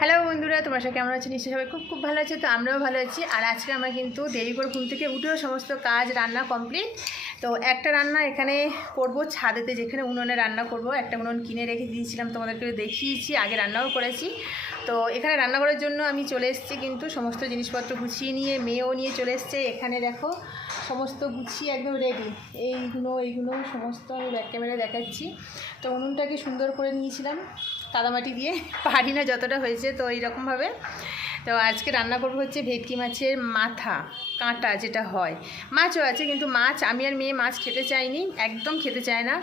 Hello বন্ধুরা, তোমার সাথে কেমন আছো? নিশ্চয়ই সবাই খুব খুব ভালো আছে, তো আমরাও ভালো আছি। আর আজকে আমরা কিন্তু দেরি করে ঘুম থেকে উঠেও সমস্ত কাজ, রান্না কমপ্লিট তো একটা রান্না এখানে করব ছাদেতে, যেখানে উনুনে রান্না করব। একটা উনুন কিনে রেখে দিয়েছিলাম, তোমাদেরকে দেখিয়েছি, আগে রান্নাও করেছি। তো এখানে রান্না করার জন্য আমি চলে এসেছি কিন্তু সমস্ত জিনিসপত্র গুছিয়ে নিয়ে, মেয়েও নিয়ে চলে এসছে। এখানে দেখো সমস্ত গুছিয়ে একদম রেডি এইগুলো এইগুলো সমস্ত আমি ব্যাক ক্যামেরায় দেখাচ্ছি। তো উনুনটাকে সুন্দর করে নিয়েছিলাম। কাদামাটি দিয়ে, পারি না যতটা হয়েছে তো এইরকমভাবে। তো আজকে রান্না করব হচ্ছে ভেটকি মাছের মাথা, কাঁটা যেটা হয়। মাছও আছে কিন্তু মাছ, আমি আর মেয়ে মাছ খেতে চাইনি, একদম খেতে চায় না।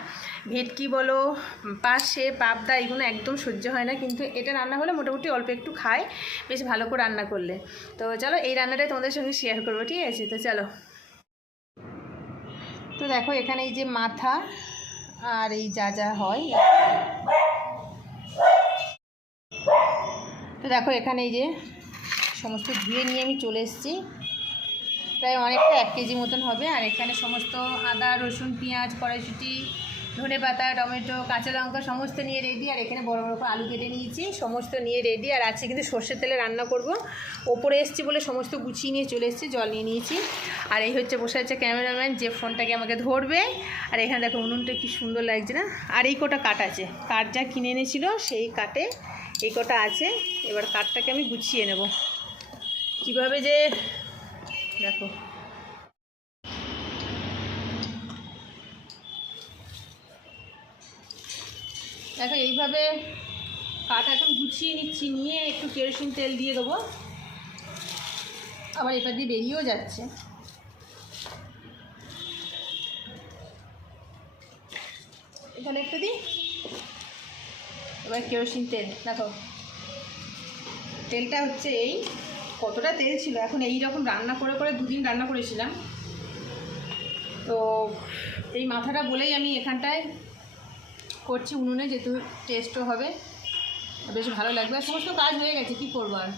ভেটকি বলো, পাশে, পাবদা, এগুলো একদম সহ্য হয় না, কিন্তু এটা রান্না হলে মোটামুটি অল্প একটু খায় বেশ ভালো করে রান্না করলে। তো চলো, এই রান্নাটাই তোমাদের সঙ্গে শেয়ার করব, ঠিক আছে? তো চলো। তো দেখো, এখানে এই যে মাথা, আর এই যা যা হয় তো দেখো এখানে এই যে সমস্ত ধুয়ে নিয়ে আমি চলে এসেছি। প্রায় অনেকটা এক কেজি মতন হবে। আর এখানে সমস্ত আদা, রসুন, পেঁয়াজ, কড়াইশুঁটি, ধনে পাতা, টমেটো, কাঁচা লঙ্কা সমস্ত নিয়ে রেডি আর এখানে বড় বড় করে আলু কেটে নিয়েছি। সমস্ত নিয়ে রেডি আর আছে কিন্তু সর্ষের তেলে রান্না করব। ওপরে এসেছি বলে সমস্ত গুছিয়ে নিয়ে চলে এসেছি, জল নিয়ে নিয়েছি। আর এই হচ্ছে বসে আছে ক্যামেরাম্যান যে ফোনটাকে আমাকে ধরবে। আর এখানে দেখো উনুনটা কি সুন্দর লাগছে না? আর এই কোটা কাট আছে। কাঠ যা কিনে এনেছিল, সেই কাটে এই কটা আছে, এবার কাঠটাকে আমি গুছিয়ে নেব। কীভাবে যে, দেখো। দেখো, এইভাবে কাঠ এখন গুছিয়ে নিচ্ছি, নিয়ে একটু কেরোসিন তেল দিয়ে দেবো। আবার এবার দিয়ে বেরিয়েও যাচ্ছে। এখানে একটু দিই। এবার কেরোসিন তেল, দেখো। তেলটা হচ্ছে এই, কতটা তেল ছিল? এখন এই রকম রান্না করে করে দুদিন রান্না করেছিলাম। তো এই মাথাটা বলেই আমি এখানটায় করছি উনুনে, যেহেতু টেস্টও হবে। বেশ ভালো লাগবে। আর সমস্ত কাজ হয়ে গেছে, কী করব আর?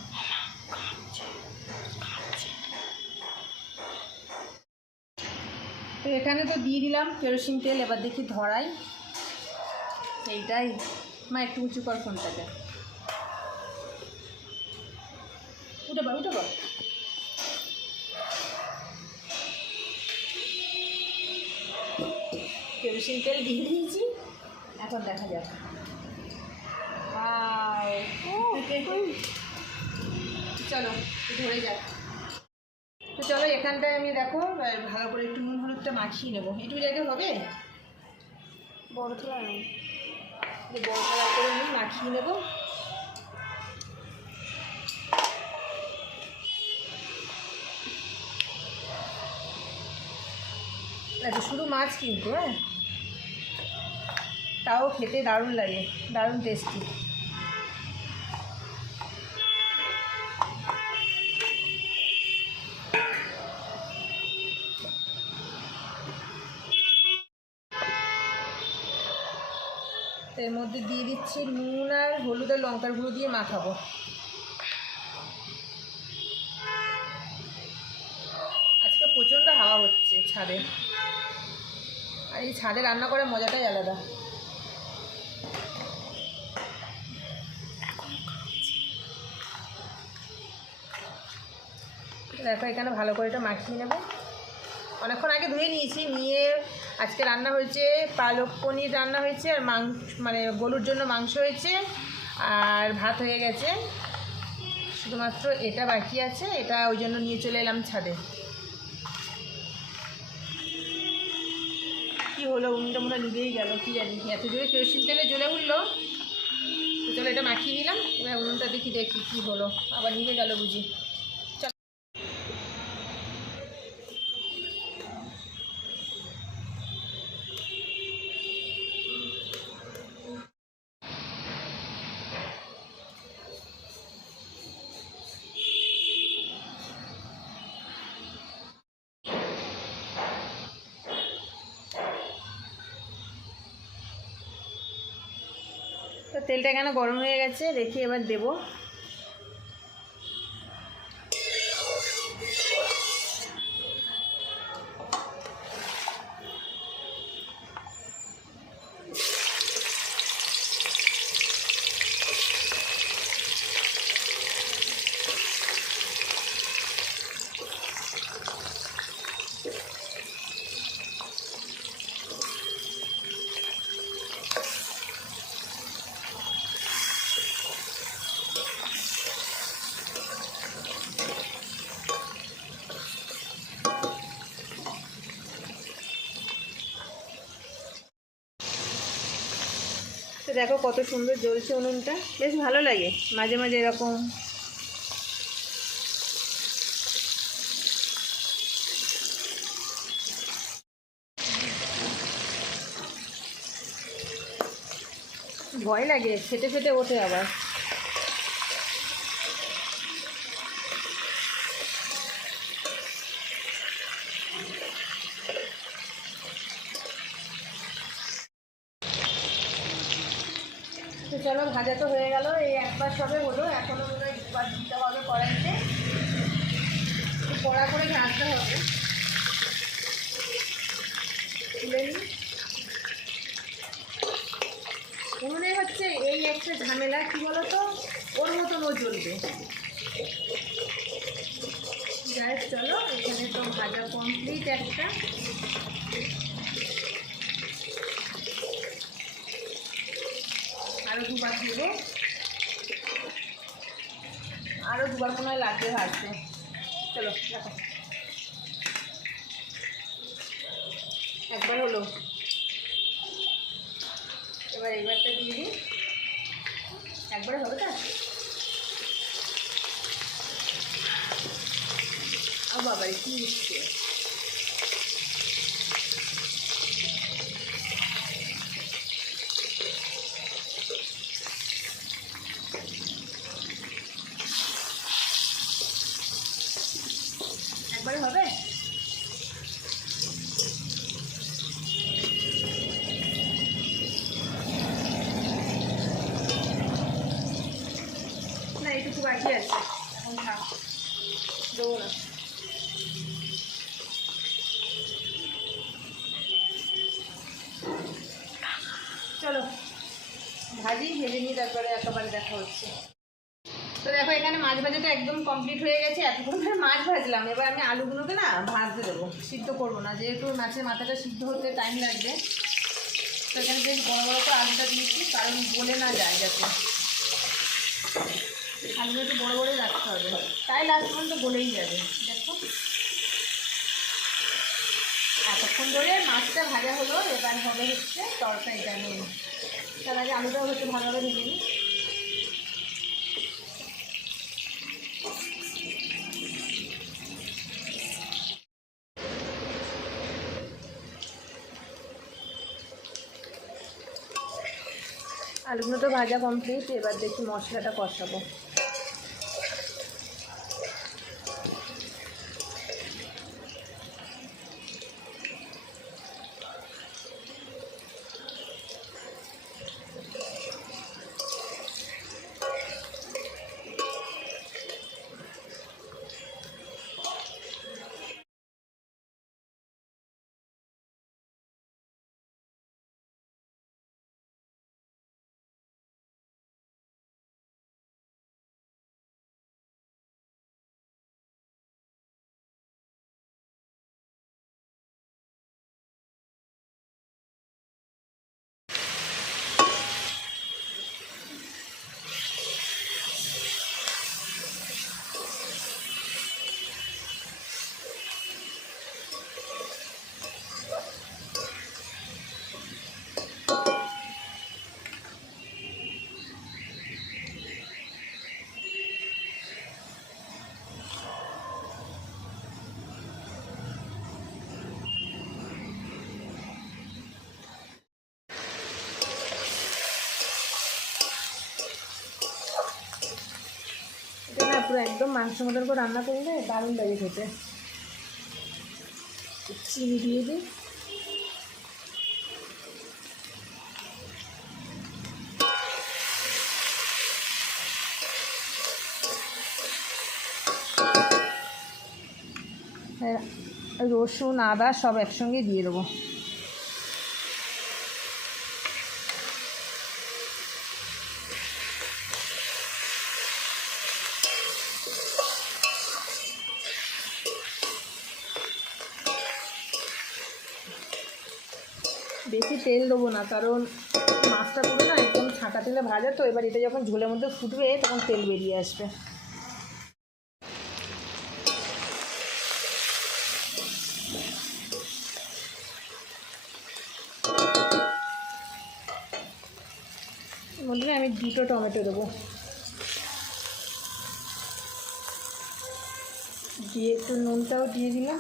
তো এখানে তো দিয়ে দিলাম কেরোসিন তেল, এবার দেখি ধরাই। এইটাই। মা, একটু উঁচু কর ফোনটাকে। উঠে পড় উঠে পড় কেরোসিন তেল দিয়ে দিয়েছি, এখন দেখা যাক। চলো, ধরে যাক। তো চলো, এখানটায় আমি দেখো, ভালো করে একটু নুন হলুদটা মাখিয়ে নেব। একটু জায়গায় হবে? বড় থালা বড় করে আমি মাখিয়ে নেব। দেখো, শুধু মাছ কিন্তু হ্যাঁ? তাও খেতে দারুণ লাগে, দারুণ টেস্টি মধ্যে দিয়ে দিচ্ছি নুন আর হলুদ আর লঙ্কার গুঁড়ো দিয়ে মাখাবো। আজকে প্রচণ্ড হাওয়া হচ্ছে ছাদে। আর এই ছাদে রান্না করার মজাটাই আলাদা। দেখো, এখানে ভালো করে এটা মাখিয়ে নেব। অনেকক্ষণ আগে ধুয়ে নিয়েছি, নিয়ে আজকে রান্না হয়েছে, পালক পনির রান্না হয়েছে, আর মাংস মানে গরুর জন্য মাংস হয়েছে, আর ভাত হয়ে গেছে। শুধুমাত্র এটা বাকি আছে, এটা ওই জন্য নিয়ে চলে এলাম ছাদে। কি হলো, উনুনটা মোটা নিভেই গেল, কি জানি। এত জোরে কেরোসিন তেলে জ্বলে উঠল। চলো এটা মাখিয়ে নিলাম, এবার উনুনটা দেখি দেখি কি হলো। আবার নিভে গেল বুঝি। তেলটা কেন গরম হয়ে গেছে দেখি এবার দেবো। দেখো কত সুন্দর জ্বলছে উনুনটা। বেশ ভালো লাগে মাঝে মাঝে এরকম। ভয় লাগে, ফেটে ফেটে ওঠে আবার তো চলো ভাজা তো হয়ে গেল এই একবার মনে দিতে হবে কড়াইতে কড়া করে ভাজতে হবে। তুলে হচ্ছে এই একটা ঝামেলা, কি বলতো? ওর মতন ও জ্বলবে। যাই, চলো, এখানে তো ভাজা কমপ্লিট একটা। আরও দুবার দেবো আরও দুবার মনে হয় লাগবে ভাজতে। চলো দেখো একবার হলো। এবার এবারটা দিয়ে দিই। একবারে হবে তা? ও বাবা কি হচ্ছে একবারে হবে এখানে মাছ ভাজাটা একদম কমপ্লিট হয়ে গেছে। এতক্ষণ ধরে মাছ ভাজলাম। এবার আমি আলুগুলোকে না ভাজতে দেবো। সিদ্ধ করব না, যেহেতু মাছের মাথাটা সিদ্ধ হতে টাইম লাগবে। তো এখানে বেশ বড়ো বড়ো করে আলুটা দিয়েছি, কারণ বলে না যায় যাতে। আলুটা একটু বড়ো বড়োই রাখতে হবে। তাই লাস্ট পর্যন্ত গলেই যাবে। দেখো। এতক্ষণ ধরে মাছটা ভাজা হলো, এবার হবে হচ্ছে তরকারিটা নিয়ে। তার আগে আলুটাও হচ্ছে ভালোভাবে ভেজে নিই। আলুগুলো তো ভাজা কমপ্লিট এবার দেখি মশলাটা কষাবো এটা না পুরো একদম মাংস মতন করে রান্না করলে দারুণ লাগে খেতে। চিনি দিয়ে দিই। রসুন, আদা সব একসঙ্গে দিয়ে দেবো। বেশি তেল দেবো না, কারণ মাছটা পুরো না একদম ছাঁকা তেলে ভাজা, তো এবার এটা যখন ঝোলের মধ্যে ফুটবে, তখন তেল বেরিয়ে আসবে। আমি দুটো টমেটো দেবো। দিয়ে একটু নুনটাও দিয়ে দিলাম।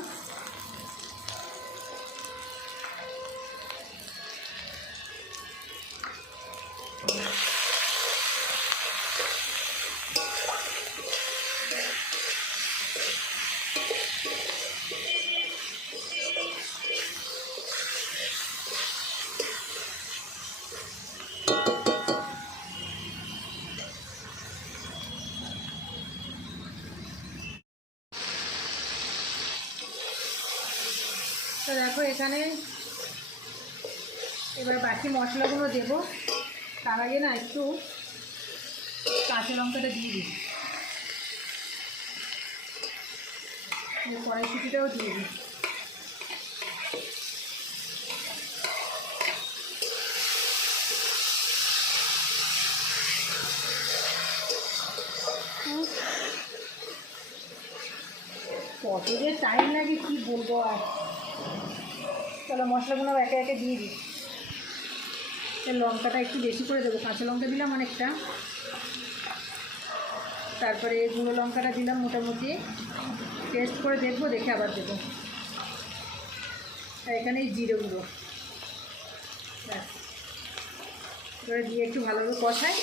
দেখো, এখানে এবার বাকি মশলাগুলো দেবো। তার আগে না একটু কাঁচা লঙ্কাটা দিয়ে দিই। কড়াইশুটিটাও দিয়ে দিই। কত যে টাইম লাগে, কি বলব আর? চলো, মশলাগুলো একে একে দিয়ে দিই। লঙ্কাটা একটু বেশি করে দেবো, কাঁচা লঙ্কা দিলাম অনেকটা। তারপরে গুঁড়ো লঙ্কাটা দিলাম মোটামুটি। টেস্ট করে দেখব, দেখে আবার দেবো। আর এখানে জিরে গুঁড়ো। এবারে দিয়ে একটু ভালোভাবে কষাই।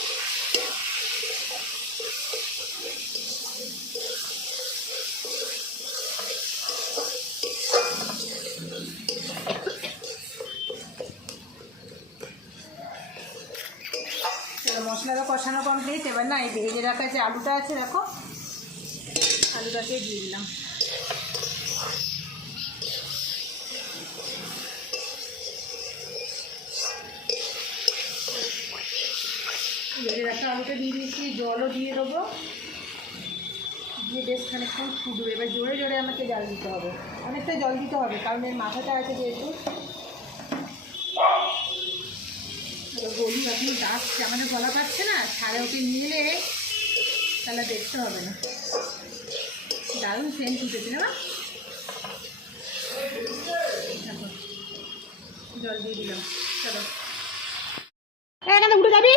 কষানো কমপ্লিট এবার না, এই ভেজে রাখা যে আলুটা আছে, দেখো, আলুটাকে দিয়ে দিলাম। ভেজে রাখা আলুটা দিয়ে দিয়েছি, জলও দিয়ে দেবো। দিয়ে বেশ খানিকক্ষণ ফুটবে। এবার জোরে জোরে আমাকে জল দিতে হবে। অনেকটা জল দিতে হবে, কারণ এর মাথাটা আছে যেহেতু। গরু এখন ডাকছে আমাদের গলা পাচ্ছে না, ছাড়ে ওকে নিলে তাহলে দেখতে হবে না। দারুণ সেন্ট উঠেছে না? জল দিয়ে দিলাম, চলো। এখানে উঠে যাবি?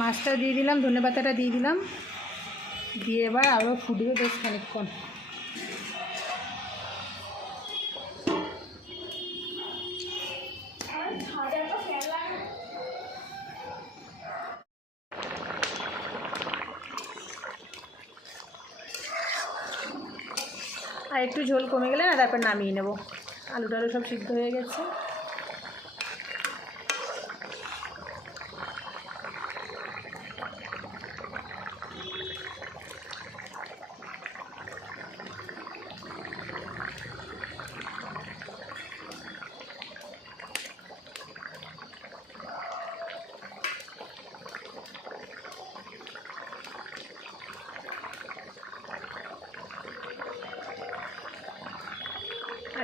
মাছটা দিয়ে দিলাম, ধনে পাতাটা দিয়ে দিলাম। দিয়ে এবার আরও ফুটবে বেশ খানিকক্ষণ। আর একটু ঝোল কমে গেলে না, তারপর নামিয়ে নেব। আলু টালু সব সিদ্ধ হয়ে গেছে।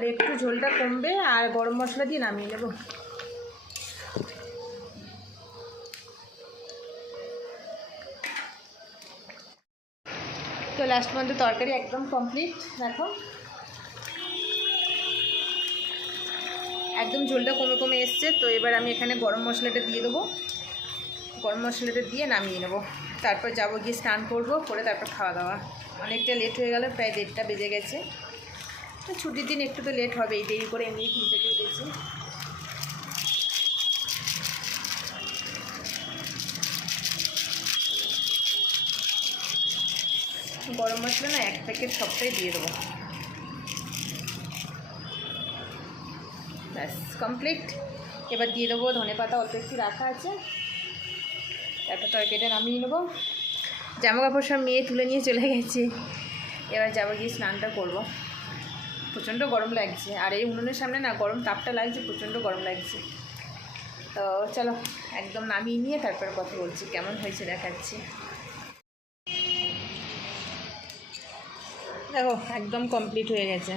আর একটু ঝোলটা কমবে আর গরম মশলা দিয়ে নামিয়ে নেব। তো লাস্ট পর্যন্ত তরকারি একদম কমপ্লিট দেখো। একদম ঝোলটা কমে কমে এসছে, তো এবার আমি এখানে গরম মশলাটা দিয়ে দেবো। গরম মশলাটা দিয়ে নামিয়ে নেব। তারপর যাব গিয়ে স্নান করব, করে তারপর খাওয়া দাওয়া। অনেকটা লেট হয়ে গেল, প্রায় দেড়টা বেজে গেছে। ছুটির দিন একটু তো লেট হবেই, দেরি করে এমনি ঘুম থেকে গরম মশলা না এক প্যাকেট সবটাই দিয়ে দেবো। ব্যাস কমপ্লিট এবার দিয়ে দেবো ধনে পাতা, অল্প একটু রাখা আছে। তারপর তরকারিটা নামিয়ে নেব। জামা কাপড় সব মেয়ে তুলে নিয়ে চলে গেছে। এবার যাব গিয়ে স্নানটা করব। প্রচণ্ড গরম লাগছে। আর এই উনুনের সামনে না গরম তাপটা লাগছে, প্রচণ্ড গরম লাগছে। তো চলো, একদম নামিয়ে নিয়ে তারপরে কথা বলছি। কেমন হয়েছে দেখাচ্ছি। দেখো, একদম কমপ্লিট হয়ে গেছে।